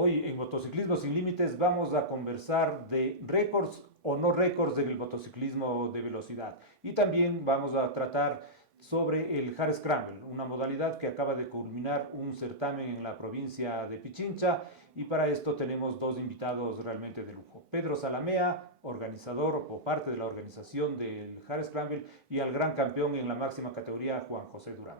Hoy en Motociclismo Sin Límites vamos a conversar de récords o no récords del motociclismo de velocidad. Y también vamos a tratar sobre el Hard Scramble, una modalidad que acaba de culminar un certamen en la provincia de Pichincha, y para esto tenemos dos invitados realmente de lujo. Pedro Salamea, organizador o parte de la organización del Hard Scramble, y al gran campeón en la máxima categoría, Juan José Durán.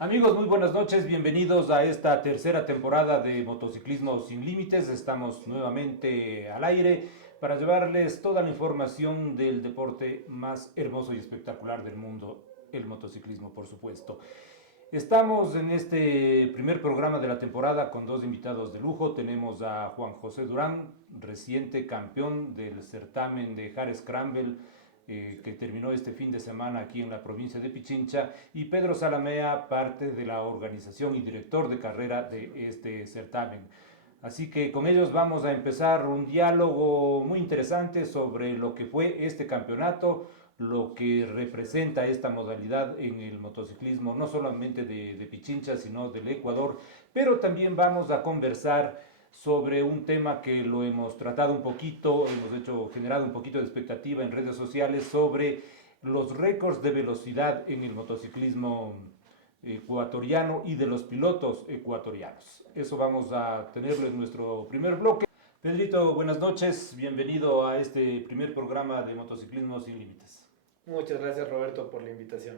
Amigos, muy buenas noches, bienvenidos a esta tercera temporada de Motociclismo Sin Límites. Estamos nuevamente al aire para llevarles toda la información del deporte más hermoso y espectacular del mundo, el motociclismo, por supuesto. Estamos en este primer programa de la temporada con dos invitados de lujo. Tenemos a Juan José Durán, reciente campeón del certamen de Hard Scramble, que terminó este fin de semana aquí en la provincia de Pichincha, y Pedro Salamea, parte de la organización y director de carrera de este certamen. Así que con ellos vamos a empezar un diálogo muy interesante sobre lo que fue este campeonato, lo que representa esta modalidad en el motociclismo, no solamente de Pichincha, sino del Ecuador, pero también vamos a conversar sobre un tema que lo hemos tratado un poquito, generado un poquito de expectativa en redes sociales sobre los récords de velocidad en el motociclismo ecuatoriano y de los pilotos ecuatorianos. Eso vamos a tenerlo en nuestro primer bloque. Pedrito, buenas noches, bienvenido a este primer programa de Motociclismo Sin Límites. Muchas gracias, Roberto, por la invitación.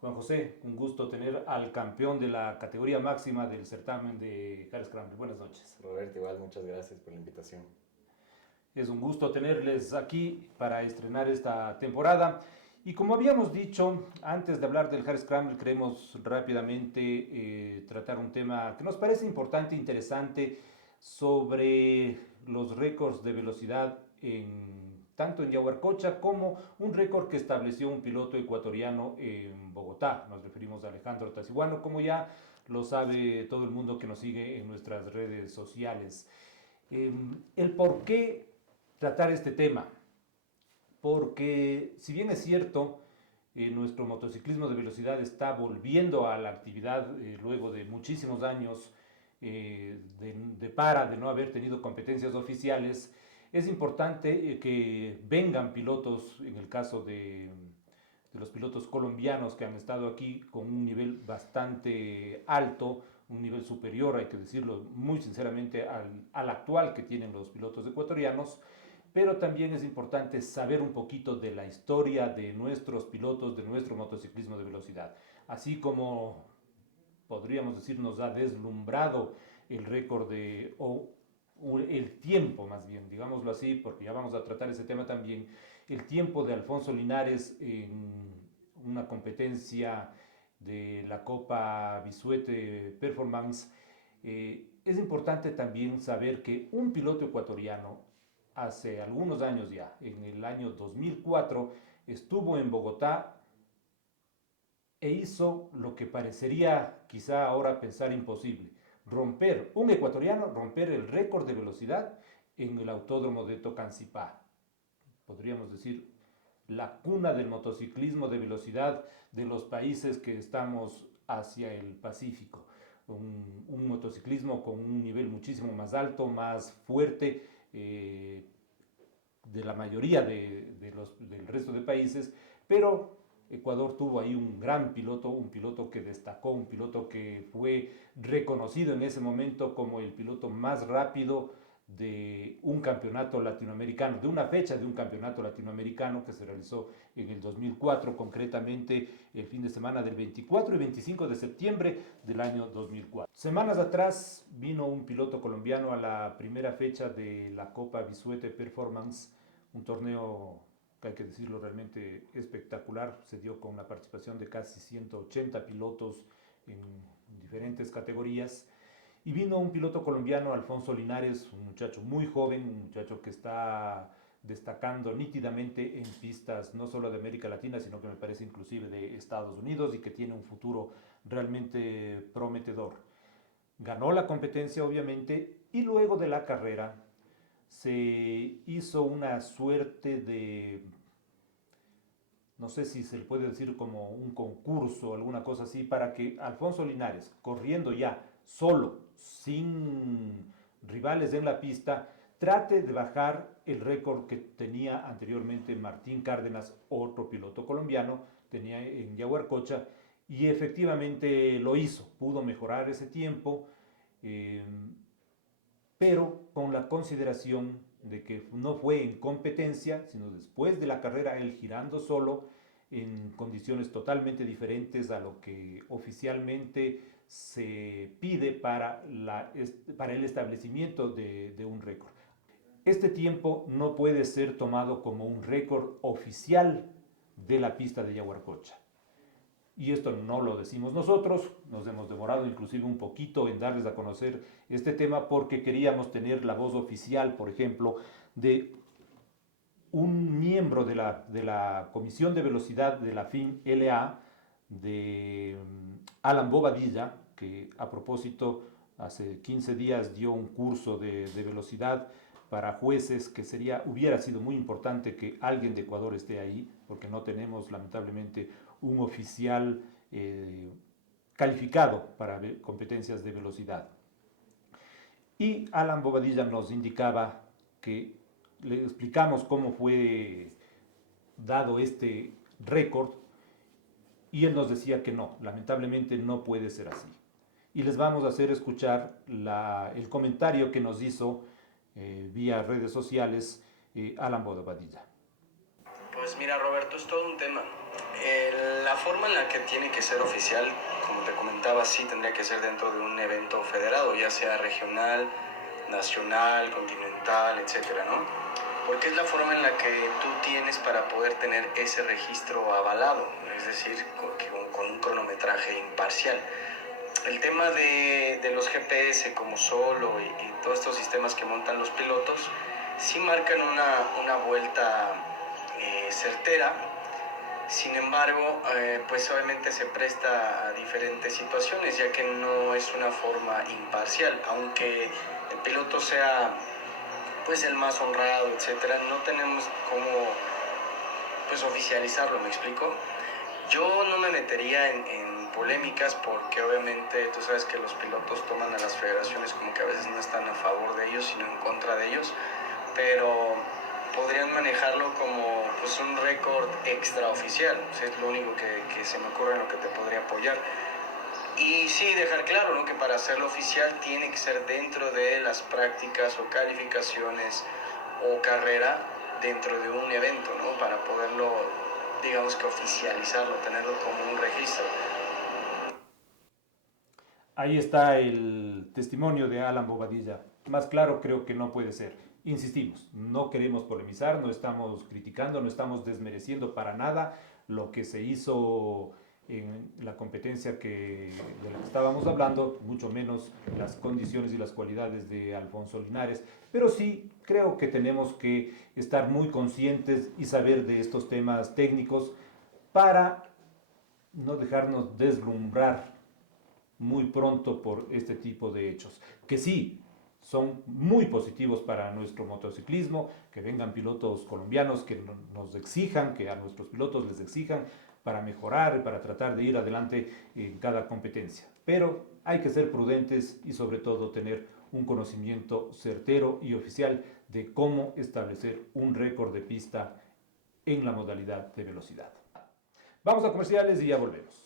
Juan José, un gusto tener al campeón de la categoría máxima del certamen de Hard Scramble. Buenas noches. Roberto, igual, muchas gracias por la invitación. Es un gusto tenerles aquí para estrenar esta temporada. Y como habíamos dicho, antes de hablar del Hard Scramble, queremos rápidamente tratar un tema que nos parece importante e interesante sobre los récords de velocidad tanto en Yaguarcocha como un récord que estableció un piloto ecuatoriano en Bogotá. Nos referimos a Alejandro Taciguano, como ya lo sabe todo el mundo que nos sigue en nuestras redes sociales. El por qué tratar este tema, porque si bien es cierto, nuestro motociclismo de velocidad está volviendo a la actividad luego de muchísimos años de no haber tenido competencias oficiales. Es importante que vengan pilotos, en el caso de los pilotos colombianos que han estado aquí con un nivel bastante alto, un nivel superior, hay que decirlo muy sinceramente, al actual que tienen los pilotos ecuatorianos. Pero también es importante saber un poquito de la historia de nuestros pilotos, de nuestro motociclismo de velocidad. Así como podríamos decir nos ha deslumbrado el récord o el tiempo más bien, digámoslo así, porque ya vamos a tratar ese tema también, el tiempo de Alfonso Linares en una competencia de la Copa Bisuete Performance. Es importante también saber que un piloto ecuatoriano hace algunos años ya, en el año 2004, estuvo en Bogotá e hizo lo que parecería quizá ahora pensar imposible: un ecuatoriano, romper el récord de velocidad en el autódromo de Tocancipá. Podríamos decir la cuna del motociclismo de velocidad de los países que estamos hacia el Pacífico. Un motociclismo con un nivel muchísimo más alto, más fuerte, de la mayoría del resto de países, pero Ecuador tuvo ahí un gran piloto, un piloto que destacó, un piloto que fue reconocido en ese momento como el piloto más rápido de un campeonato latinoamericano, de una fecha de un campeonato latinoamericano que se realizó en el 2004, concretamente el fin de semana del 24 y 25 de septiembre del año 2004. Semanas atrás vino un piloto colombiano a la primera fecha de la Copa Bisuete Performance, un torneo que hay que decirlo realmente espectacular. Se dio con la participación de casi 180 pilotos en diferentes categorías. Y vino un piloto colombiano, Alfonso Linares, un muchacho muy joven, un muchacho que está destacando nítidamente en pistas no solo de América Latina, sino que me parece inclusive de Estados Unidos y que tiene un futuro realmente prometedor. Ganó la competencia, obviamente, y luego de la carrera se hizo una suerte de, no sé si se le puede decir como un concurso o alguna cosa así, para que Alfonso Linares, corriendo ya solo, sin rivales en la pista, trate de bajar el récord que tenía anteriormente Martín Cárdenas, otro piloto colombiano, tenía en Yaguarcocha, y efectivamente lo hizo, pudo mejorar ese tiempo, pero con la consideración de que no fue en competencia, sino después de la carrera, él girando solo, en condiciones totalmente diferentes a lo que oficialmente se pide para el establecimiento de un récord. Este tiempo no puede ser tomado como un récord oficial de la pista de Yaguarcocha. Y esto no lo decimos nosotros, nos hemos demorado inclusive un poquito en darles a conocer este tema porque queríamos tener la voz oficial, por ejemplo, de un miembro de la Comisión de Velocidad de la FIM-LA, de Alan Bobadilla, que a propósito hace 15 días dio un curso de velocidad para jueces que hubiera sido muy importante que alguien de Ecuador esté ahí, porque no tenemos lamentablemente un oficial calificado para competencias de velocidad. Y Alan Bobadilla nos indicaba que le explicamos cómo fue dado este récord y él nos decía que no, lamentablemente no puede ser así. Y les vamos a hacer escuchar el comentario que nos hizo vía redes sociales Alan Bobadilla. Pues mira, Roberto, es todo un tema. La forma en la que tiene que ser oficial, como te comentaba, sí tendría que ser dentro de un evento federado, ya sea regional, nacional, continental, etcétera, ¿no? Porque es la forma en la que tú tienes para poder tener ese registro avalado, es decir, con un cronometraje imparcial. El tema de los GPS como Solo y todos estos sistemas que montan los pilotos, sí marcan una vuelta certera. Sin embargo, pues obviamente se presta a diferentes situaciones, ya que no es una forma imparcial. Aunque el piloto sea pues el más honrado, etcétera, no tenemos cómo pues oficializarlo, ¿me explico? Yo no me metería en polémicas porque obviamente tú sabes que los pilotos toman a las federaciones como que a veces no están a favor de ellos, sino en contra de ellos, pero podrían manejarlo como pues un récord extraoficial, o sea, es lo único que se me ocurre en lo que te podría apoyar. Y sí, dejar claro, ¿no?, que para hacerlo oficial tiene que ser dentro de las prácticas o calificaciones o carrera dentro de un evento, ¿no?, para poderlo, digamos que oficializarlo, tenerlo como un registro. Ahí está el testimonio de Alan Bobadilla. Más claro creo que no puede ser. Insistimos, no queremos polemizar, no estamos criticando, no estamos desmereciendo para nada lo que se hizo en la competencia de la que estábamos hablando, mucho menos las condiciones y las cualidades de Alfonso Linares, pero sí creo que tenemos que estar muy conscientes y saber de estos temas técnicos para no dejarnos deslumbrar muy pronto por este tipo de hechos, que sí son muy positivos para nuestro motociclismo, que vengan pilotos colombianos que nos exijan, que a nuestros pilotos les exijan para mejorar y para tratar de ir adelante en cada competencia. Pero hay que ser prudentes y sobre todo tener un conocimiento certero y oficial de cómo establecer un récord de pista en la modalidad de velocidad. Vamos a comerciales y ya volvemos.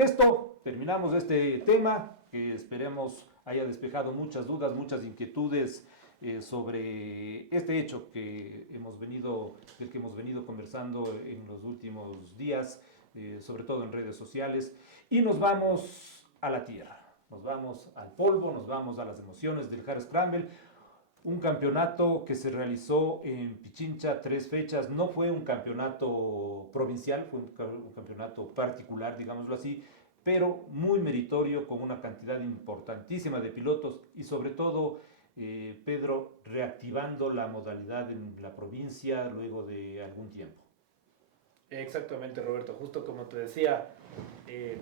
con esto terminamos este tema, que esperemos haya despejado muchas dudas, muchas inquietudes sobre este hecho del que hemos venido conversando en los últimos días, sobre todo en redes sociales, y nos vamos a la tierra, nos vamos al polvo, nos vamos a las emociones del Hard Scramble. Un campeonato que se realizó en Pichincha, 3 fechas, no fue un campeonato provincial, fue un campeonato particular, digámoslo así, pero muy meritorio, con una cantidad importantísima de pilotos y sobre todo, Pedro, reactivando la modalidad en la provincia luego de algún tiempo. Exactamente, Roberto. Justo como te decía, eh,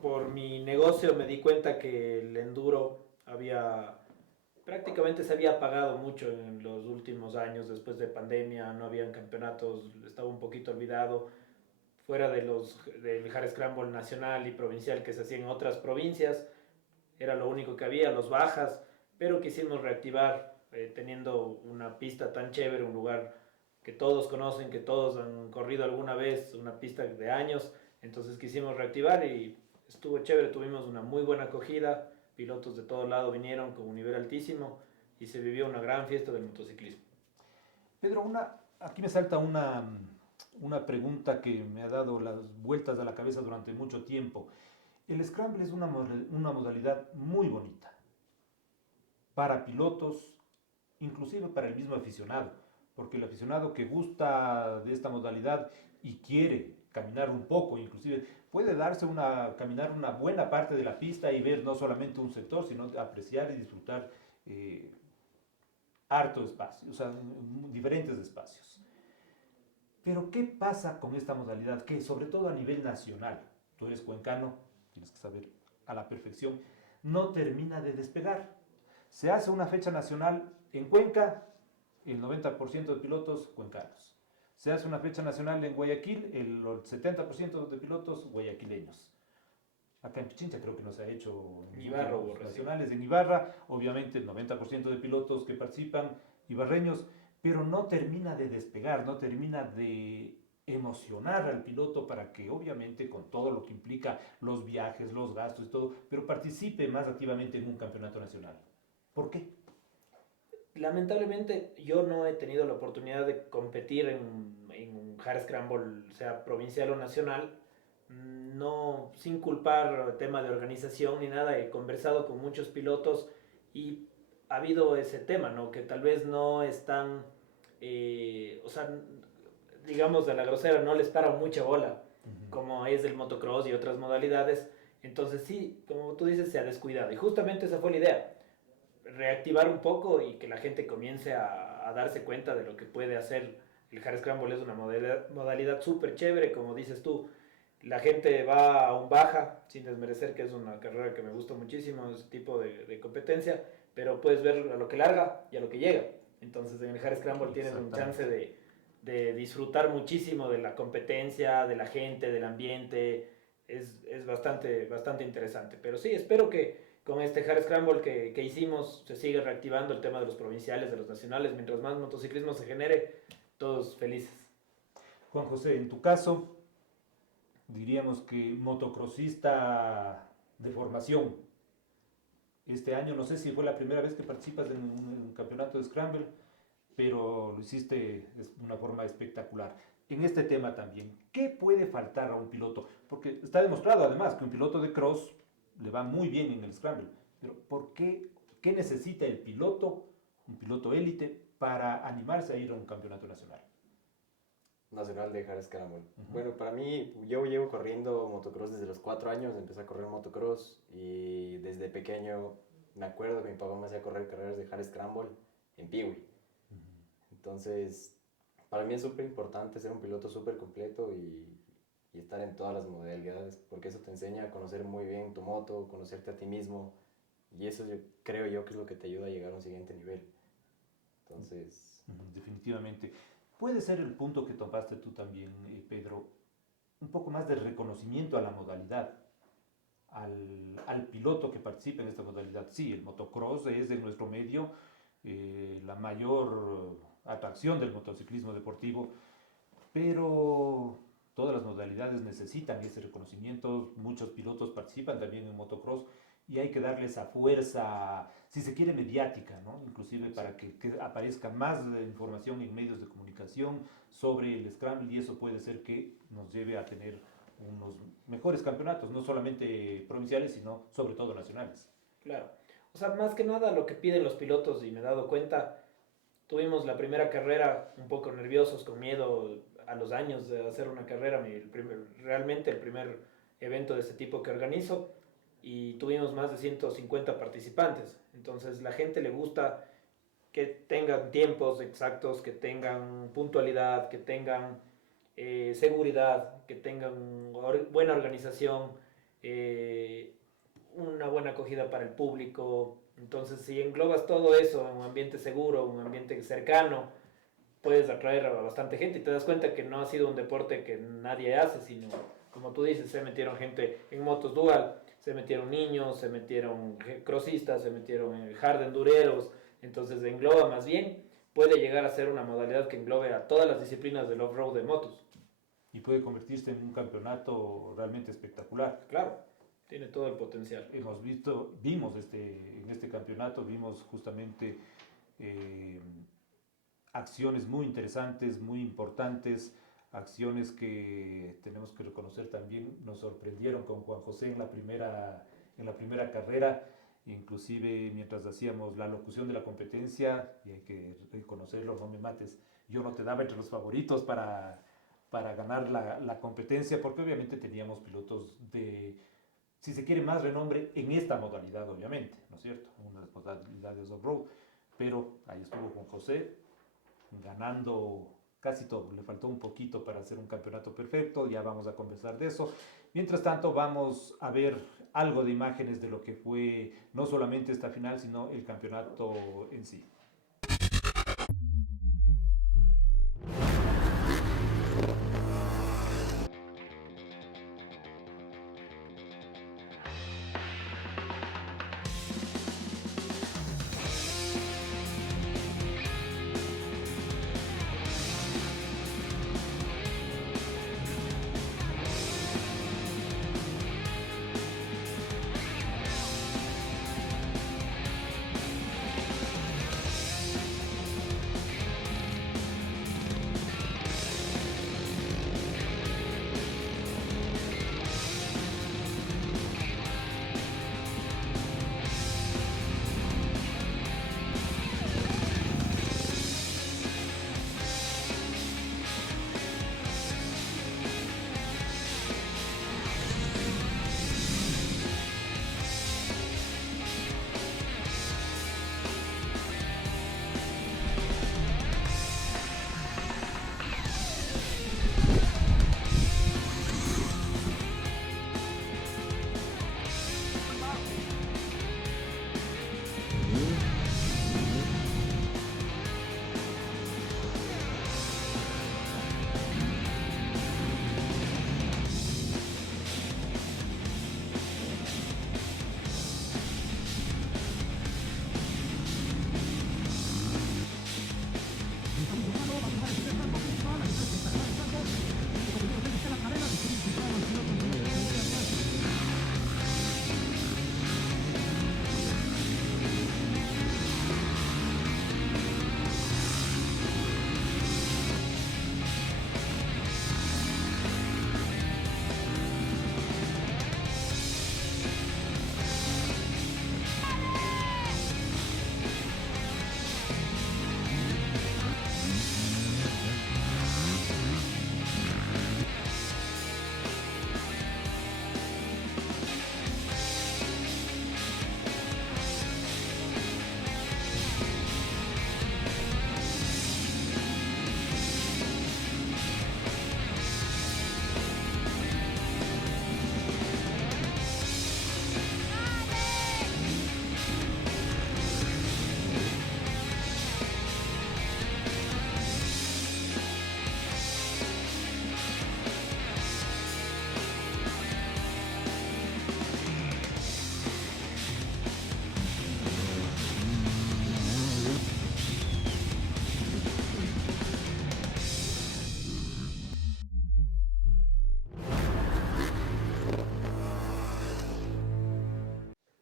por mi negocio me di cuenta que el enduro prácticamente se había apagado mucho en los últimos años después de pandemia, no habían campeonatos, estaba un poquito olvidado, fuera del Hard Scramble nacional y provincial que se hacía en otras provincias, era lo único que había, los bajas, pero quisimos reactivar teniendo una pista tan chévere, un lugar que todos conocen, que todos han corrido alguna vez, una pista de años, entonces quisimos reactivar y estuvo chévere, tuvimos una muy buena acogida, pilotos de todo lado vinieron con un nivel altísimo y se vivió una gran fiesta del motociclismo. Pedro, aquí me salta una pregunta que me ha dado las vueltas a la cabeza durante mucho tiempo. El Scramble es una modalidad muy bonita para pilotos, inclusive para el mismo aficionado, porque el aficionado que gusta de esta modalidad y quiere caminar un poco, inclusive puede caminar una buena parte de la pista y ver no solamente un sector, sino apreciar y disfrutar harto espacio, o sea, diferentes espacios. Pero ¿qué pasa con esta modalidad? Que sobre todo a nivel nacional, tú eres cuencano, tienes que saber a la perfección, no termina de despegar. Se hace una fecha nacional en Cuenca, el 90% de pilotos cuencanos. Se hace una fecha nacional en Guayaquil, el 70% de pilotos guayaquileños. Acá en Pichincha creo que no se ha hecho en Ibarra hubo nacionales. En Ibarra, obviamente el 90% de pilotos que participan, ibarreños, pero no termina de despegar, no termina de emocionar al piloto para que obviamente con todo lo que implica los viajes, los gastos y todo, pero participe más activamente en un campeonato nacional. ¿Por qué? Lamentablemente yo no he tenido la oportunidad de competir en un Hard Scramble, sea provincial o nacional, no, sin culpar tema de organización ni nada, he conversado con muchos pilotos y ha habido ese tema, ¿no? Que tal vez no están, o sea, digamos de la grosera, no les para mucha bola, como es el motocross y otras modalidades. Entonces sí, como tú dices, se ha descuidado. Y justamente esa fue la idea, reactivar un poco y que la gente comience a darse cuenta de lo que puede hacer. El Hard Scramble es una modalidad súper chévere, como dices tú. La gente va a un baja, sin desmerecer que es una carrera que me gusta muchísimo, ese tipo de competencia, pero puedes ver a lo que larga y a lo que llega. Entonces en el Hard Scramble tienes un chance de disfrutar muchísimo de la competencia, de la gente, del ambiente. Es bastante, bastante interesante. Pero sí, espero que con este Hard Scramble que hicimos se siga reactivando el tema de los provinciales, de los nacionales. Mientras más motociclismo se genere, todos felices. Juan José, en tu caso, diríamos que motocrossista de formación. Este año, no sé si fue la primera vez que participas en un campeonato de Scramble, pero lo hiciste de una forma espectacular. En este tema también, ¿qué puede faltar a un piloto? Porque está demostrado además que un piloto de cross le va muy bien en el Scramble, pero ¿qué necesita el piloto, un piloto élite, para animarse a ir a un campeonato nacional? Nacional de Hard Scramble. Bueno, para mí, yo llevo corriendo motocross desde los 4 años, empecé a correr motocross y desde pequeño me acuerdo que mi papá me hacía correr carreras de Hard Scramble en Piwi. Entonces, para mí es súper importante ser un piloto súper completo y estar en todas las modalidades, porque eso te enseña a conocer muy bien tu moto, conocerte a ti mismo, y eso creo yo que es lo que te ayuda a llegar a un siguiente nivel. Entonces... Definitivamente. Puede ser el punto que topaste tú también, Pedro, un poco más de reconocimiento a la modalidad, al piloto que participa en esta modalidad. Sí, el motocross es en nuestro medio la mayor atracción del motociclismo deportivo, pero todas las modalidades necesitan ese reconocimiento, muchos pilotos participan también en motocross y hay que darle esa fuerza, si se quiere, mediática, ¿no? Inclusive para que aparezca más información en medios de comunicación sobre el Scramble y eso puede ser que nos lleve a tener unos mejores campeonatos, no solamente provinciales, sino sobre todo nacionales. Claro. O sea, más que nada lo que piden los pilotos, y me he dado cuenta, tuvimos la primera carrera un poco nerviosos, con miedo a los años de hacer una carrera, realmente el primer evento de este tipo que organizo, y tuvimos más de 150 participantes. Entonces la gente le gusta que tengan tiempos exactos, que tengan puntualidad, que tengan seguridad, que tengan buena organización, una buena acogida para el público. Entonces, si englobas todo eso en un ambiente seguro, un ambiente cercano, puedes atraer a bastante gente y te das cuenta que no ha sido un deporte que nadie hace, sino, como tú dices, se metieron gente en motos dual, se metieron niños, se metieron crossistas, se metieron hard endureros. Entonces, engloba más bien, puede llegar a ser una modalidad que englobe a todas las disciplinas del off-road de motos. Y puede convertirse en un campeonato realmente espectacular. Claro, tiene todo el potencial. Vimos en este campeonato, vimos justamente acciones muy interesantes, muy importantes, acciones que tenemos que reconocer también, nos sorprendieron con Juan José en la primera carrera, inclusive mientras hacíamos la locución de la competencia, y hay que reconocerlo, no me mates, yo no te daba entre los favoritos para ganar la competencia, porque obviamente teníamos pilotos de, si se quiere, más renombre en esta modalidad, obviamente, ¿no es cierto? Una de las modalidades off-road, pero ahí estuvo Juan José ganando casi todo, le faltó un poquito para hacer un campeonato perfecto, ya vamos a conversar de eso. Mientras tanto, vamos a ver algo de imágenes de lo que fue no solamente esta final, sino el campeonato en sí.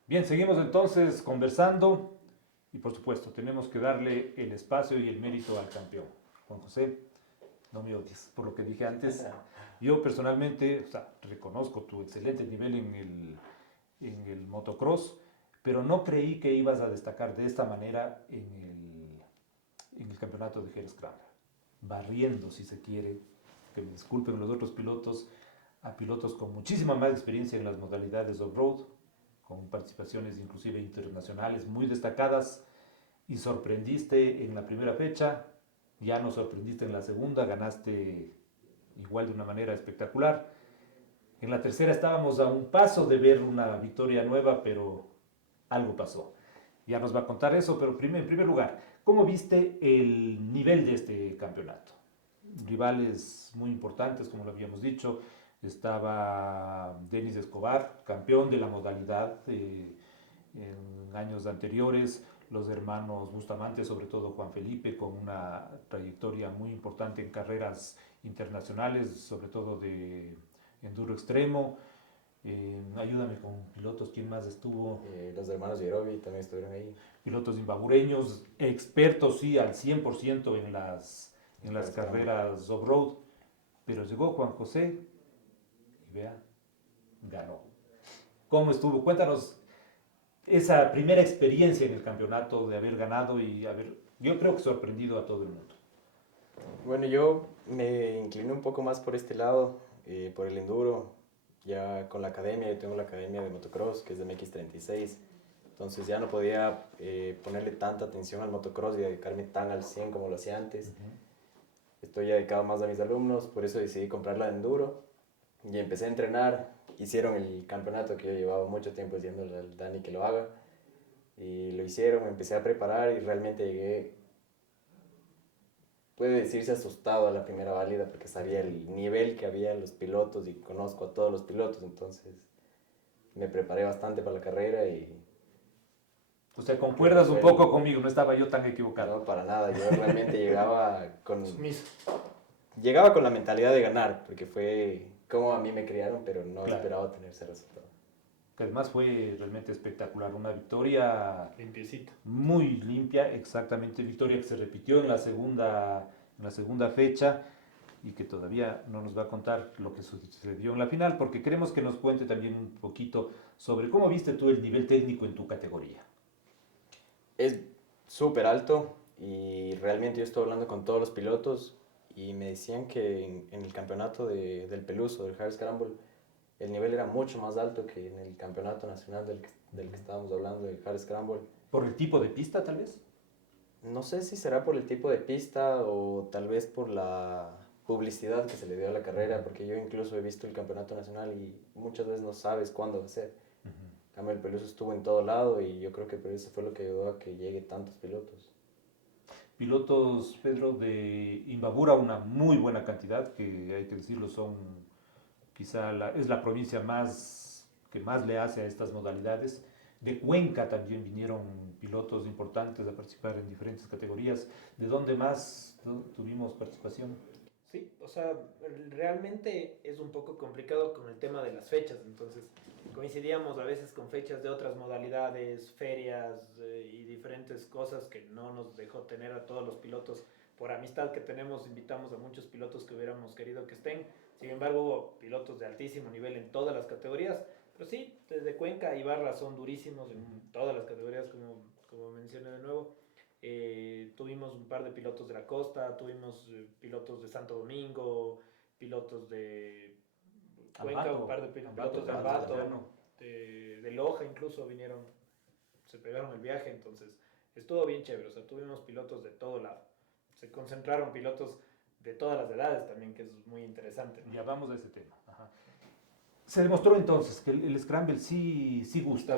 Bien, seguimos entonces conversando y por supuesto tenemos que darle el espacio y el mérito al campeón. Juan José, no me odies por lo que dije antes. Yo personalmente, o sea, reconozco tu excelente nivel en el motocross, pero no creí que ibas a destacar de esta manera en el campeonato de Jerez Scrambler. Barriendo, si se quiere, que me disculpen los otros pilotos, a pilotos con muchísima más experiencia en las modalidades off-road, con participaciones inclusive internacionales muy destacadas, y sorprendiste en la primera fecha, ya nos sorprendiste en la segunda, ganaste igual de una manera espectacular. En la tercera estábamos a un paso de ver una victoria nueva, pero algo pasó. Ya nos va a contar eso, pero en primer lugar, ¿cómo viste el nivel de este campeonato? Rivales muy importantes, como lo habíamos dicho. Estaba Denis Escobar, campeón de la modalidad en años anteriores. Los hermanos Bustamante, sobre todo Juan Felipe, con una trayectoria muy importante en carreras internacionales, sobre todo de enduro extremo. Ayúdame con pilotos, ¿quién más estuvo? Los hermanos Yerovi también estuvieron ahí. Pilotos imbabureños, expertos sí al 100% en las carreras off-road, pero llegó Juan José y vea, ganó. ¿Cómo estuvo? Cuéntanos esa primera experiencia en el campeonato de haber ganado y yo creo que sorprendido a todo el mundo. Bueno, yo me incliné un poco más por este lado, por el enduro, ya con la academia. Yo tengo la academia de motocross, que es de MX36, entonces ya no podía ponerle tanta atención al motocross y dedicarme tan al 100 como lo hacía antes. Estoy dedicado más a mis alumnos, por eso decidí comprar la de enduro y empecé a entrenar. Hicieron el campeonato que yo llevaba mucho tiempo diciéndole al Dani que lo haga, y lo hicieron. Me empecé a preparar y realmente llegué, puede decirse, asustado a la primera válida, porque sabía el nivel que había en los pilotos y conozco a todos los pilotos, entonces me preparé bastante para la carrera y... O sea, concuerdas un poco conmigo, no estaba yo tan equivocado. No, para nada, yo realmente llegaba con Sumiso. la mentalidad de ganar, porque fue como a mí me criaron, pero no Claro. esperaba tener ese resultado. Que además fue realmente espectacular, una victoria Limpiecita. muy limpia, exactamente, victoria que se repitió en la segunda fecha y que todavía no nos va a contar lo que sucedió en la final, porque queremos que nos cuente también un poquito sobre cómo viste tú el nivel técnico en tu categoría. Es súper alto y realmente yo estoy hablando con todos los pilotos y me decían que en el campeonato del Peluso, del Hard Scramble, el nivel era mucho más alto que en el campeonato nacional del que estábamos hablando, del Hard Scramble. ¿Por el tipo de pista, tal vez? No sé si será por el tipo de pista o tal vez por la publicidad que se le dio a la carrera, porque yo incluso he visto el campeonato nacional y muchas veces no sabes cuándo va a ser. En cambio, el Peluso estuvo en todo lado y yo creo que por eso fue lo que ayudó a que llegue tantos pilotos. Pilotos, Pedro, de Imbabura, una muy buena cantidad, que hay que decirlo, quizá es la provincia que más le hace a estas modalidades. De Cuenca también vinieron pilotos importantes a participar en diferentes categorías. ¿De dónde más tuvimos participación? Sí, o sea, realmente es un poco complicado con el tema de las fechas, entonces coincidíamos a veces con fechas de otras modalidades, ferias y diferentes cosas que no nos dejó tener a todos los pilotos. Por amistad que tenemos, invitamos a muchos pilotos que hubiéramos querido que estén. Sin embargo, hubo pilotos de altísimo nivel en todas las categorías. Pero sí, desde Cuenca y Barra son durísimos en todas las categorías, como mencioné de nuevo. Tuvimos un par de pilotos de la costa, tuvimos pilotos de Santo Domingo, pilotos de Cuenca, Ambato, un par de pilotos de Ambato, Ambato, de Loja incluso vinieron, se pegaron el viaje, entonces estuvo bien chévere, o sea, tuvimos pilotos de todo lado. Se concentraron pilotos de todas las edades también, que es muy interesante, ¿no? Ya vamos a ese tema. Ajá. Se demostró entonces que el Scramble sí gusta.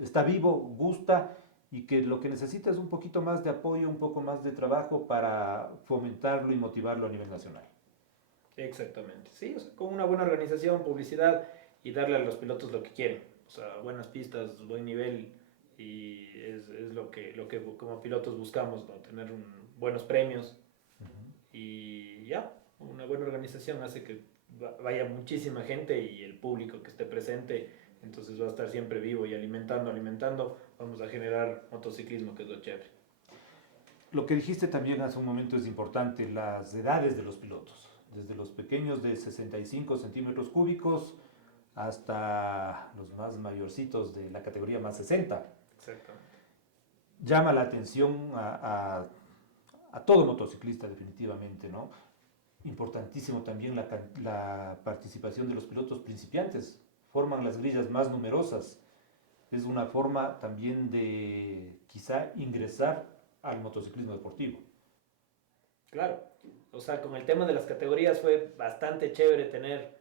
Está vivo, gusta y que lo que necesita es un poquito más de apoyo, un poco más de trabajo para fomentarlo y motivarlo a nivel nacional. Exactamente, sí, o sea, con una buena organización, publicidad y darle a los pilotos lo que quieren. O sea, buenas pistas, buen nivel y es lo que como pilotos buscamos, ¿no? Tener buenos premios y ya, una buena organización hace que vaya muchísima gente y el público que esté presente entonces va a estar siempre vivo y alimentando, vamos a generar motociclismo, que es lo chévere. Lo que dijiste también hace un momento es importante, las edades de los pilotos, desde los pequeños de 65 centímetros cúbicos hasta los más mayorcitos de la categoría más 60. Exactamente. Llama la atención a todo motociclista definitivamente, ¿no? Importantísimo también la participación de los pilotos principiantes, forman las grillas más numerosas, es una forma también de quizá ingresar al motociclismo deportivo. Claro, o sea, con el tema de las categorías fue bastante chévere tener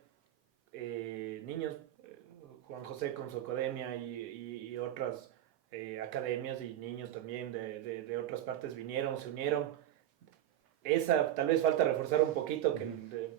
niños, Juan José con su academia y otras academias y niños también de otras partes vinieron, se unieron. Esa tal vez falta reforzar un poquito,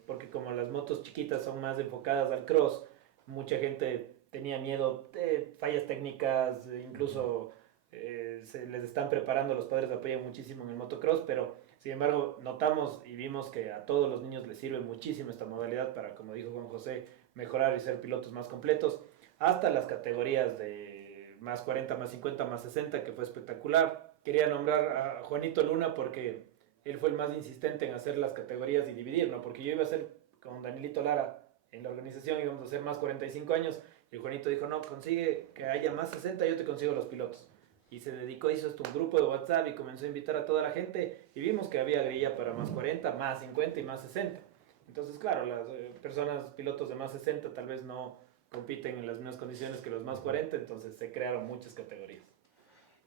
porque como las motos chiquitas son más enfocadas al cross, mucha gente tenía miedo de fallas técnicas, incluso se les están preparando, los padres apoyan muchísimo en el motocross, pero sin embargo notamos y vimos que a todos los niños les sirve muchísimo esta modalidad para, como dijo Juan José, mejorar y ser pilotos más completos, hasta las categorías de más 40, más 50, más 60, que fue espectacular. Quería nombrar a Juanito Luna porque él fue el más insistente en hacer las categorías y dividir, ¿no? Porque yo iba a hacer con Danielito Lara en la organización, íbamos a hacer más 45 años, y el Juanito dijo, no, consigue que haya más 60, yo te consigo los pilotos. Y se dedicó, hizo esto un grupo de WhatsApp y comenzó a invitar a toda la gente, y vimos que había grilla para más 40, más 50 y más 60. Entonces, claro, las personas, pilotos de más 60 tal vez no compiten en las mismas condiciones que los más 40, entonces se crearon muchas categorías.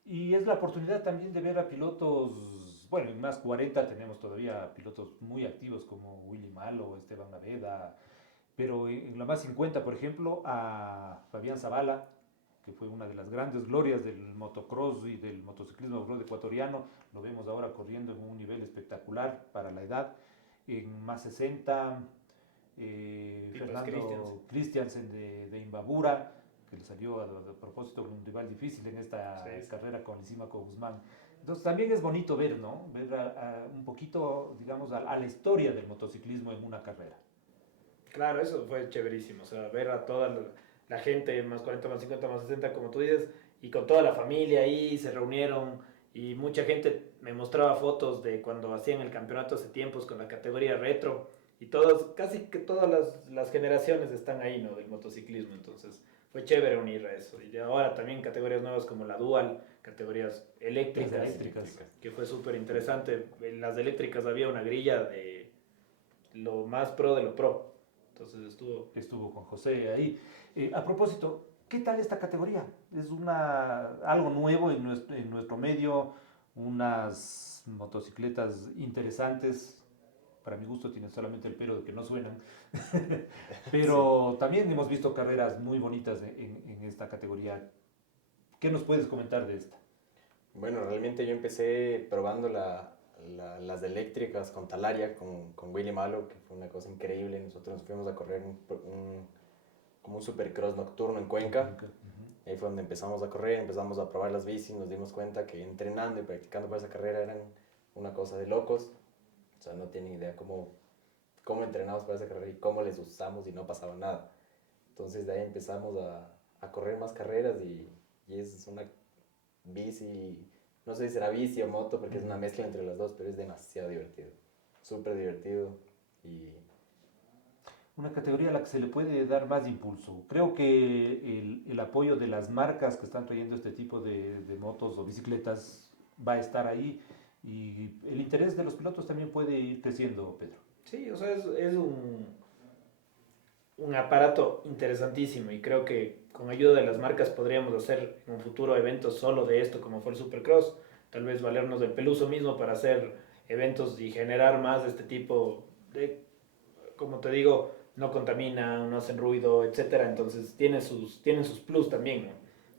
Y es la oportunidad también de ver a pilotos, bueno, en más 40 tenemos todavía pilotos muy activos como Willy Malo, Esteban Naveda, pero en la más 50, por ejemplo, a Fabián Zavala, que fue una de las grandes glorias del motocross y del motociclismo off-road ecuatoriano, lo vemos ahora corriendo en un nivel espectacular para la edad. En más 60, Fernando Christiansen de Imbabura, que le salió a propósito un rival difícil en esta carrera con Lisímaco Guzmán. Entonces también es bonito ver, ¿no? Ver un poquito, digamos, a la historia del motociclismo en una carrera. Claro, eso fue chéverísimo, o sea, ver a toda la gente, más 40, más 50, más 60, como tú dices, y con toda la familia ahí, se reunieron, y mucha gente me mostraba fotos de cuando hacían el campeonato hace tiempos con la categoría retro, y todos, casi que todas las generaciones están ahí, ¿no? Del motociclismo, entonces fue chévere unir a eso. Y de ahora también categorías nuevas como la Dual, categorías eléctricas, que fue súper interesante. En las eléctricas había una grilla de lo más pro de lo pro. Entonces estuvo con José ahí. A propósito, ¿qué tal esta categoría? Es algo nuevo en nuestro medio, unas motocicletas interesantes. Para mi gusto tienen solamente el pero de que no suenan. Pero sí, también hemos visto carreras muy bonitas en esta categoría. ¿Qué nos puedes comentar de esta? Bueno, realmente yo empecé probando las eléctricas con Talaria, con Willy Malo, que fue una cosa increíble. Nosotros nos fuimos a correr como un supercross nocturno en Cuenca. Ahí fue donde empezamos a correr, empezamos a probar las bicis, nos dimos cuenta que entrenando y practicando para esa carrera eran una cosa de locos. O sea, no tienen idea cómo entrenamos para esa carrera y cómo les usamos y no pasaba nada. Entonces de ahí empezamos a correr más carreras y es una bici, no sé si será bici o moto porque es una mezcla entre las dos, pero es demasiado divertido, súper divertido y... Una categoría a la que se le puede dar más impulso. Creo que el apoyo de las marcas que están trayendo este tipo de motos o bicicletas va a estar ahí y el interés de los pilotos también puede ir creciendo, Pedro. Sí, o sea, es un aparato interesantísimo y creo que con ayuda de las marcas podríamos hacer en un futuro eventos solo de esto como fue el Supercross, tal vez valernos del Peluso mismo para hacer eventos y generar más de este tipo de, como te digo, no contaminan, no hacen ruido, etcétera, entonces tienen sus plus también, ¿no?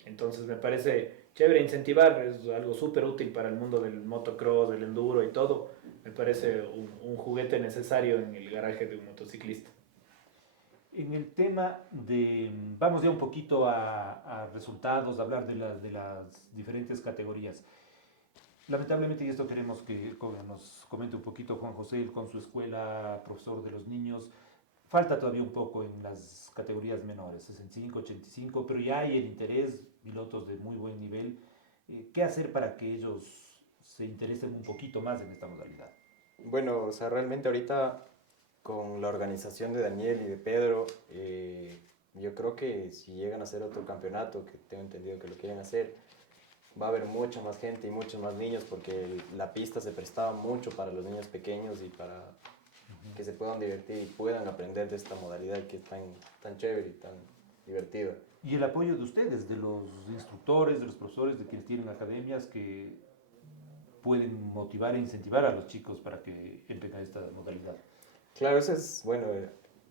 Entonces me parece chévere incentivar, es algo súper útil para el mundo del motocross, del enduro y todo, me parece un juguete necesario en el garaje de un motociclista. En el tema de, vamos ya un poquito a resultados, a hablar de las diferentes categorías. Lamentablemente, y esto queremos que nos comente un poquito Juan José, con su escuela, profesor de los niños, Falta todavía un poco en las categorías menores, 65, 85, pero ya hay el interés, pilotos de muy buen nivel. ¿Qué hacer para que ellos se interesen un poquito más en esta modalidad? Bueno, o sea, realmente ahorita con la organización de Daniel y de Pedro, yo creo que si llegan a hacer otro campeonato, que tengo entendido que lo quieren hacer, va a haber mucha más gente y muchos más niños porque la pista se prestaba mucho para los niños pequeños y para que se puedan divertir y puedan aprender de esta modalidad que es tan chévere y tan divertida. Y el apoyo de ustedes, de los instructores, de los profesores, de quienes tienen academias que pueden motivar e incentivar a los chicos para que entren a esta modalidad. Claro, eso es, bueno,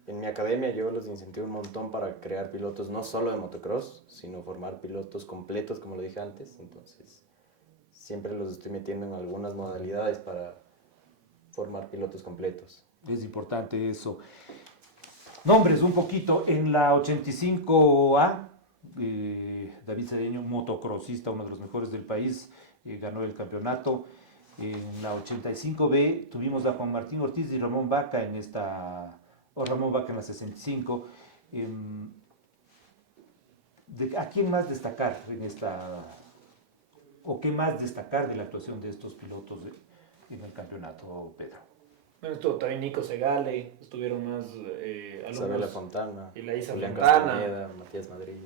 en mi academia yo los incentivo un montón para crear pilotos no solo de motocross, sino formar pilotos completos, como lo dije antes. Entonces, siempre los estoy metiendo en algunas modalidades para formar pilotos completos. Es importante eso. Nombres un poquito. En la 85A, David Cedeño, motocrossista, uno de los mejores del país, ganó el campeonato. En la 85B tuvimos a Juan Martín Ortiz y Ramón Vaca en esta, o Ramón Vaca en la 65. ¿A quién más destacar en esta, o qué más destacar de la actuación de estos pilotos en el campeonato, Pedro? Bueno, estuvo también Nico Segale, estuvieron más Isabela alumnos. Fontana, Y la Isa Julián Fontana. Castañeda, Matías Madrid,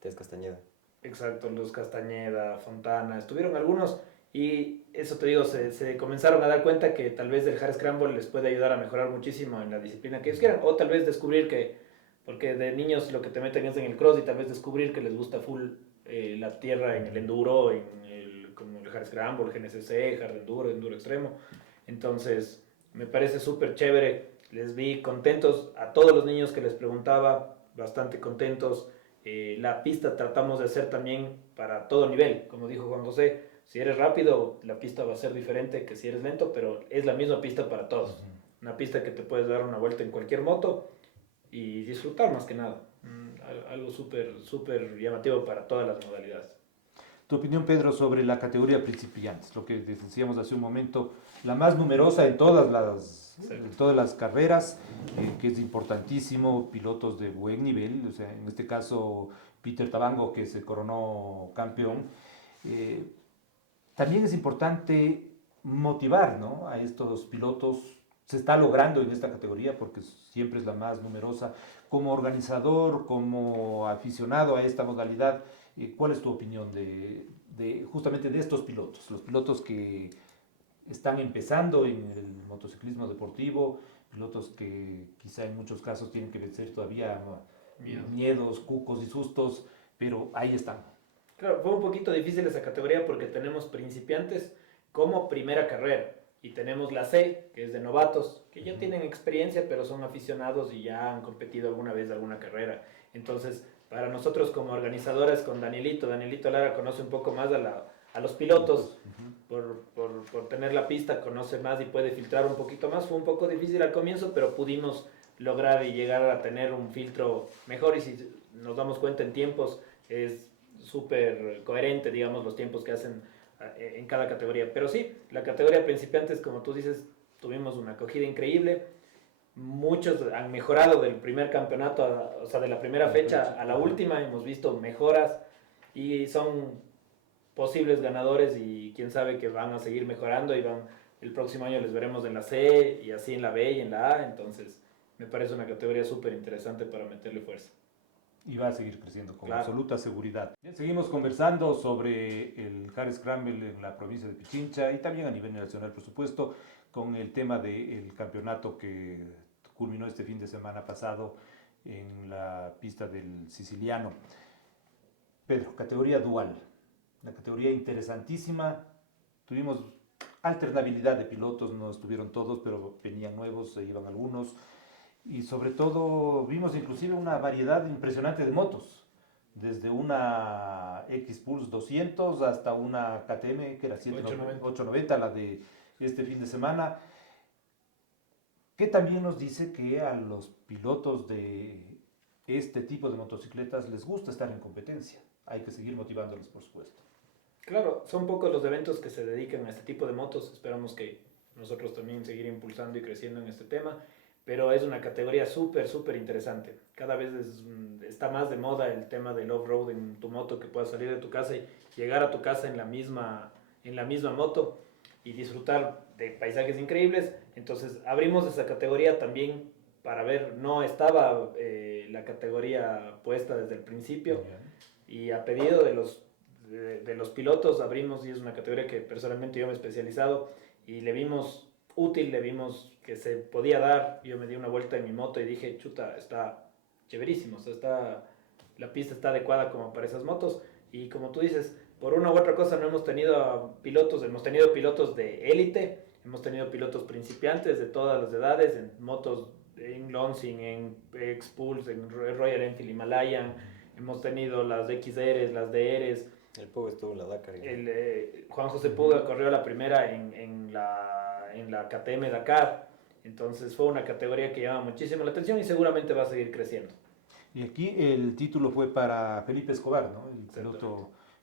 Tess Castañeda. Exacto, Luz Castañeda, Fontana, estuvieron algunos y eso te digo, se comenzaron a dar cuenta que tal vez el hard scramble les puede ayudar a mejorar muchísimo en la disciplina que ellos quieran, o tal vez descubrir que, porque de niños lo que te meten es en el cross y tal vez descubrir que les gusta full la tierra en el enduro, como el hard scramble, el GNCC, hard enduro, enduro extremo. Entonces, me parece súper chévere, les vi contentos a todos los niños que les preguntaba, bastante contentos. La pista tratamos de hacer también para todo nivel, como dijo Juan José, si eres rápido la pista va a ser diferente que si eres lento, pero es la misma pista para todos, una pista que te puedes dar una vuelta en cualquier moto y disfrutar más que nada, algo súper súper llamativo para todas las modalidades. Tu opinión, Pedro, sobre la categoría principiantes, lo que decíamos hace un momento, la más numerosa en todas las carreras, que es importantísimo, pilotos de buen nivel, o sea, en este caso Peter Tabango, que se coronó campeón. También es importante motivar, ¿no?, a estos pilotos. Se está logrando en esta categoría porque siempre es la más numerosa. Como organizador, como aficionado a esta modalidad, ¿cuál es tu opinión justamente de estos pilotos? Los pilotos que están empezando en el motociclismo deportivo, pilotos que quizá en muchos casos tienen que vencer todavía miedos, cucos y sustos, pero ahí están. Claro, fue un poquito difícil esa categoría porque tenemos principiantes como primera carrera y tenemos la C, que es de novatos, que ya tienen experiencia pero son aficionados y ya han competido alguna vez alguna carrera. Entonces, para nosotros como organizadores con Danielito Lara conoce un poco más a los pilotos, por tener la pista, conoce más y puede filtrar un poquito más. Fue un poco difícil al comienzo, pero pudimos lograr y llegar a tener un filtro mejor y si nos damos cuenta en tiempos es súper coherente, digamos, los tiempos que hacen en cada categoría. Pero sí, la categoría principiantes, como tú dices, tuvimos una acogida increíble. Muchos han mejorado del primer campeonato, o sea, de la primera fecha a la última, hemos visto mejoras y son posibles ganadores y quién sabe que van a seguir mejorando y el próximo año les veremos en la C y así en la B y en la A, entonces me parece una categoría súper interesante para meterle fuerza. Y va a seguir creciendo con absoluta seguridad. Bien, seguimos conversando sobre el hard scramble en la provincia de Pichincha y también a nivel nacional, por supuesto, con el tema del campeonato que culminó este fin de semana pasado en la pista del Siciliano. Pedro, categoría dual, una categoría interesantísima. Tuvimos alternabilidad de pilotos, no estuvieron todos, pero venían nuevos, se iban algunos. Y sobre todo vimos inclusive una variedad impresionante de motos, desde una X-Pulse 200 hasta una KTM que era 890, la de este fin de semana, que también nos dice que a los pilotos de este tipo de motocicletas les gusta estar en competencia. Hay que seguir motivándolos, por supuesto. Claro, son pocos los eventos que se dedican a este tipo de motos, esperamos que nosotros también seguir impulsando y creciendo en este tema. pero es una categoría súper interesante. Cada vez está más de moda el tema del off-road en tu moto, que puedas salir de tu casa y llegar a tu casa en la misma moto y disfrutar de paisajes increíbles. Entonces abrimos esa categoría también para ver, no estaba la categoría puesta desde el principio, y a pedido de los pilotos abrimos, y es una categoría que personalmente yo me he especializado y le vimos útil, le vimos que se podía dar. Yo me di una vuelta en mi moto y dije, chuta, está chéverísimo, o sea, la pista está adecuada como para esas motos. Y como tú dices, por una u otra cosa no hemos tenido pilotos, hemos tenido pilotos de élite, hemos tenido pilotos principiantes de todas las edades, en motos, en Lansing, en X-Pulse, en Royal Enfield Himalayan, hemos tenido las XRs, las DRs. El Puga estuvo en la Dakar. Juan José Puga corrió la primera en la KTM Dakar. Entonces fue una categoría que llama muchísimo la atención y seguramente va a seguir creciendo. Y aquí el título fue para Felipe Escobar, ¿no? El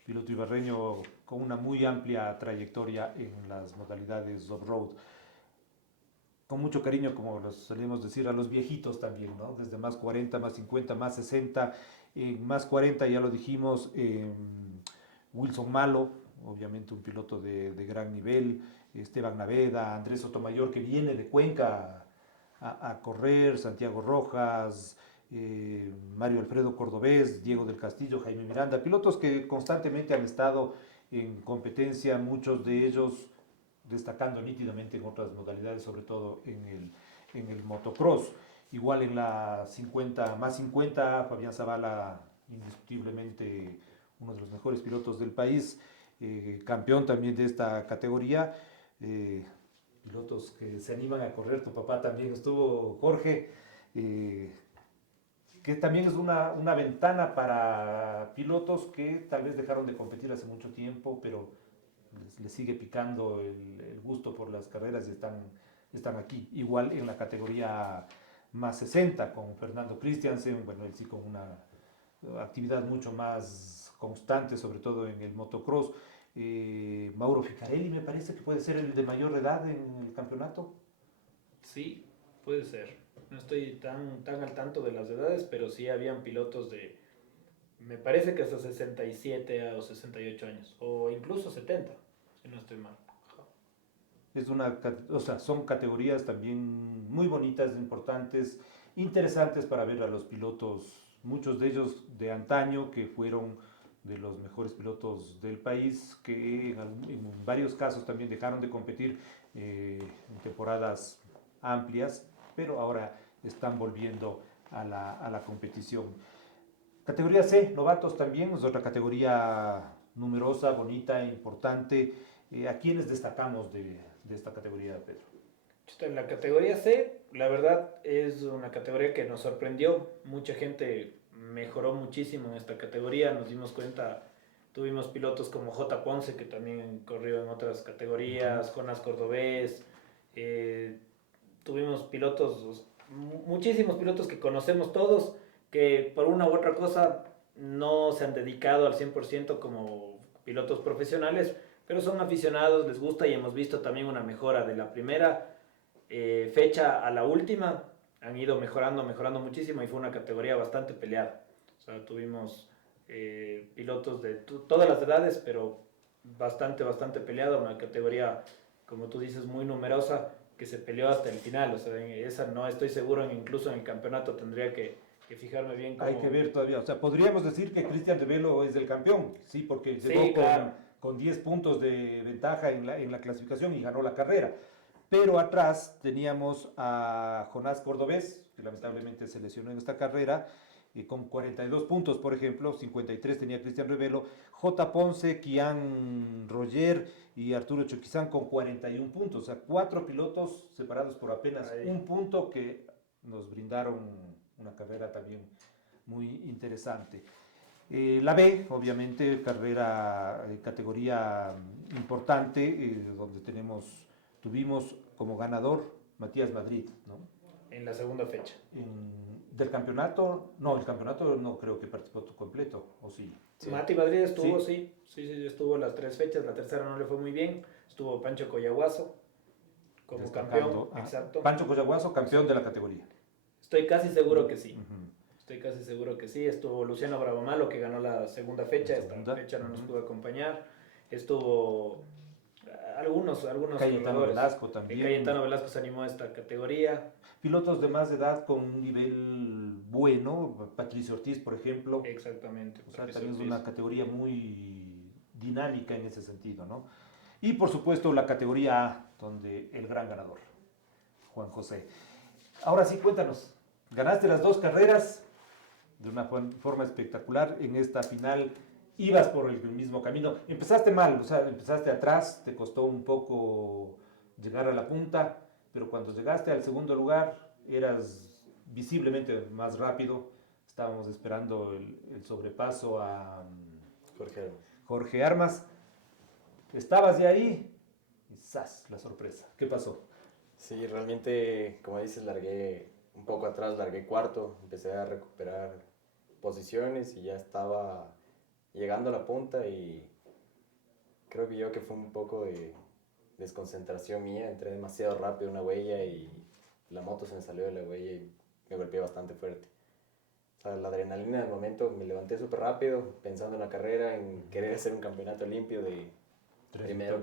piloto ibarreño con una muy amplia trayectoria en las modalidades off-road. Con mucho cariño, como los solemos decir, a los viejitos también, ¿no? Desde más 40, más 50, más 60, más 40 ya lo dijimos, Wilson Malo, obviamente un piloto de gran nivel, Esteban Naveda, Andrés Sotomayor, que viene de Cuenca a correr, Santiago Rojas, Mario Alfredo Cordobés, Diego del Castillo, Jaime Miranda, pilotos que constantemente han estado en competencia, muchos de ellos destacando nítidamente en otras modalidades, sobre todo en el motocross. Igual en la 50, más 50, Fabián Zavala, indiscutiblemente uno de los mejores pilotos del país, campeón también de esta categoría. Pilotos que se animan a correr, tu papá también estuvo, Jorge, que también es una ventana para pilotos que tal vez dejaron de competir hace mucho tiempo, pero les sigue picando el gusto por las carreras y están aquí. Igual en la categoría más 60 con Fernando Christiansen, bueno, él sí con una actividad mucho más constante, sobre todo en el motocross. Mauro Ficarelli me parece que puede ser el de mayor edad en el campeonato. Sí, puede ser. No estoy tan al tanto de las edades, pero sí habían pilotos de, me parece que hasta 67 o 68 años, o incluso 70, si no estoy mal. Son categorías también muy bonitas, importantes, interesantes para ver a los pilotos, muchos de ellos de antaño, que fueron de los mejores pilotos del país, que en varios casos también dejaron de competir en temporadas amplias, pero ahora están volviendo a la competición. Categoría C, novatos también, es otra categoría numerosa, bonita, importante. ¿A quiénes destacamos de esta categoría, Pedro? En la categoría C, la verdad es una categoría que nos sorprendió. Mucha gente mejoró muchísimo en esta categoría. Nos dimos cuenta, tuvimos pilotos como J. Ponce, que también corrió en otras categorías, Jonas Cordobés. Tuvimos pilotos, muchísimos pilotos que conocemos todos, que por una u otra cosa no se han dedicado al 100% como pilotos profesionales, pero son aficionados, les gusta, y hemos visto también una mejora de la primera fecha a la última. Han ido mejorando muchísimo y fue una categoría bastante peleada. O sea, tuvimos pilotos de todas las edades, pero bastante peleada, una categoría, como tú dices, muy numerosa, que se peleó hasta el final. O sea, esa no estoy seguro, incluso en el campeonato tendría que fijarme bien cómo... Hay que ver todavía, o sea, podríamos decir que Cristian Rivelo es el campeón, sí, porque Sí, llegó claro, con 10 puntos de ventaja en la clasificación y ganó la carrera. Pero atrás teníamos a Jonás Cordobés, que lamentablemente se lesionó en esta carrera, con 42 puntos, por ejemplo, 53 tenía Cristian Rivelo, J. Ponce, Kian Roger y Arturo Choquizán con 41 puntos, o sea, 4 pilotos separados por apenas un punto, que nos brindaron una carrera también muy interesante. La B, obviamente, categoría importante, donde tuvimos como ganador Matías Madrid, ¿no? en la segunda fecha. Del campeonato, no, el campeonato no creo que participó completo, ¿o sí? Sí. Mati Madrid estuvo, sí, estuvo las 3 fechas, la tercera no le fue muy bien, estuvo Pancho Coyahuaso, como destacando campeón, a exacto. Pancho Collahuaso, campeón de la categoría. Estoy casi seguro que sí. Ujú. Estoy casi seguro que sí. Estuvo Luciano Bravomalo, que ganó la segunda fecha. La Esta segunda. fecha no nos Ujú. pudo acompañar. Estuvo algunos Cayetano corredores. Velasco también. Cayetano Velasco se animó a esta categoría. Pilotos de más edad con un nivel bueno, Patricio Ortiz, por ejemplo. Exactamente. O sea, Patricio también es Ortiz. una categoría muy dinámica en ese sentido, ¿no? Y por supuesto la categoría A, donde el gran ganador, Juan José. Ahora sí, cuéntanos, ganaste las dos carreras de una forma espectacular en esta final. Ibas por el mismo camino. Empezaste mal, o sea, empezaste atrás, te costó un poco llegar a la punta, pero cuando llegaste al segundo lugar eras visiblemente más rápido. Estábamos esperando el sobrepaso a Jorge Armas. Jorge Armas. Estabas de ahí y ¡zas! La sorpresa. ¿Qué pasó? Sí, realmente, como dices, largué un poco atrás, largué cuarto, empecé a recuperar posiciones y ya estaba llegando a la punta y creo que que fue un poco de desconcentración mía, entré demasiado rápido en una huella y la moto se me salió de la huella y me golpeé bastante fuerte. O sea, la adrenalina del momento, me levanté súper rápido, pensando en la carrera, en querer hacer un campeonato limpio de primero.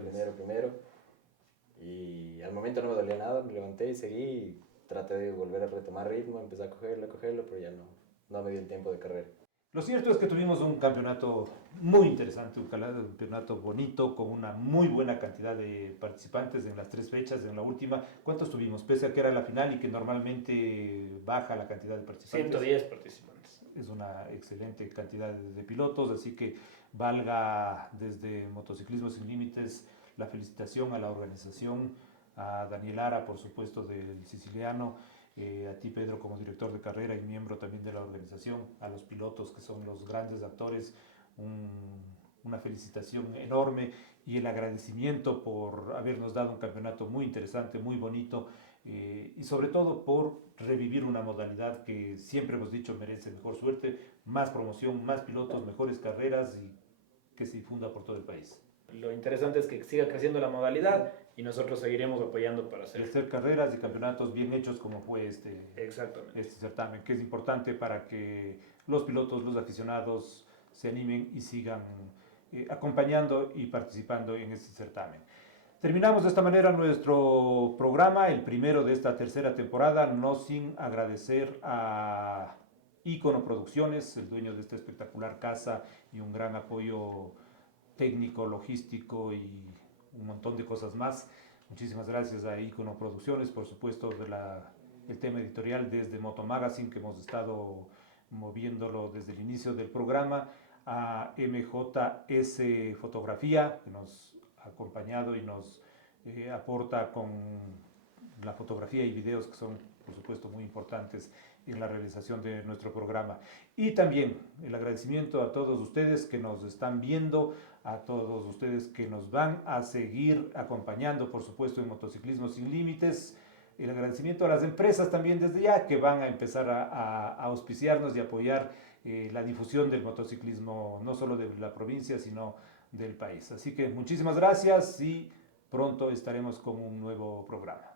Y al momento no me dolía nada, me levanté y seguí y traté de volver a retomar ritmo, empecé a cogerlo, pero ya no me dio el tiempo de carrera. Lo cierto es que tuvimos un campeonato muy interesante, un campeonato bonito, con una muy buena cantidad de participantes en las 3 fechas, en la última. ¿Cuántos tuvimos? Pese a que era la final y que normalmente baja la cantidad de participantes. 110 participantes. Es una excelente cantidad de pilotos, así que valga desde Motociclismo Sin Límites la felicitación a la organización, a Daniel Ara, por supuesto, del Siciliano, a ti, Pedro, como director de carrera y miembro también de la organización, a los pilotos que son los grandes actores, una felicitación enorme y el agradecimiento por habernos dado un campeonato muy interesante, muy bonito, y sobre todo por revivir una modalidad que siempre hemos dicho merece mejor suerte, más promoción, más pilotos, mejores carreras y que se difunda por todo el país. Lo interesante es que siga creciendo la modalidad y nosotros seguiremos apoyando para hacer carreras y campeonatos bien hechos como fue Exactamente. este certamen, que es importante para que los pilotos, los aficionados se animen y sigan acompañando y participando en este certamen. Terminamos de esta manera nuestro programa, el primero de esta tercera temporada, no sin agradecer a Icono Producciones, el dueño de esta espectacular casa y un gran apoyo técnico, logístico y un montón de cosas más. Muchísimas gracias a Icono Producciones, por supuesto, el tema editorial desde Moto Magazine, que hemos estado moviéndolo desde el inicio del programa, a MJS Fotografía, que nos ha acompañado y nos aporta con la fotografía y videos que son, por supuesto, muy importantes en la realización de nuestro programa. Y también el agradecimiento a todos ustedes que nos están viendo, a todos ustedes que nos van a seguir acompañando, por supuesto, en Motociclismo Sin Límites. El agradecimiento a las empresas también desde ya que van a empezar a auspiciarnos y apoyar la difusión del motociclismo, no solo de la provincia, sino del país. Así que muchísimas gracias y pronto estaremos con un nuevo programa.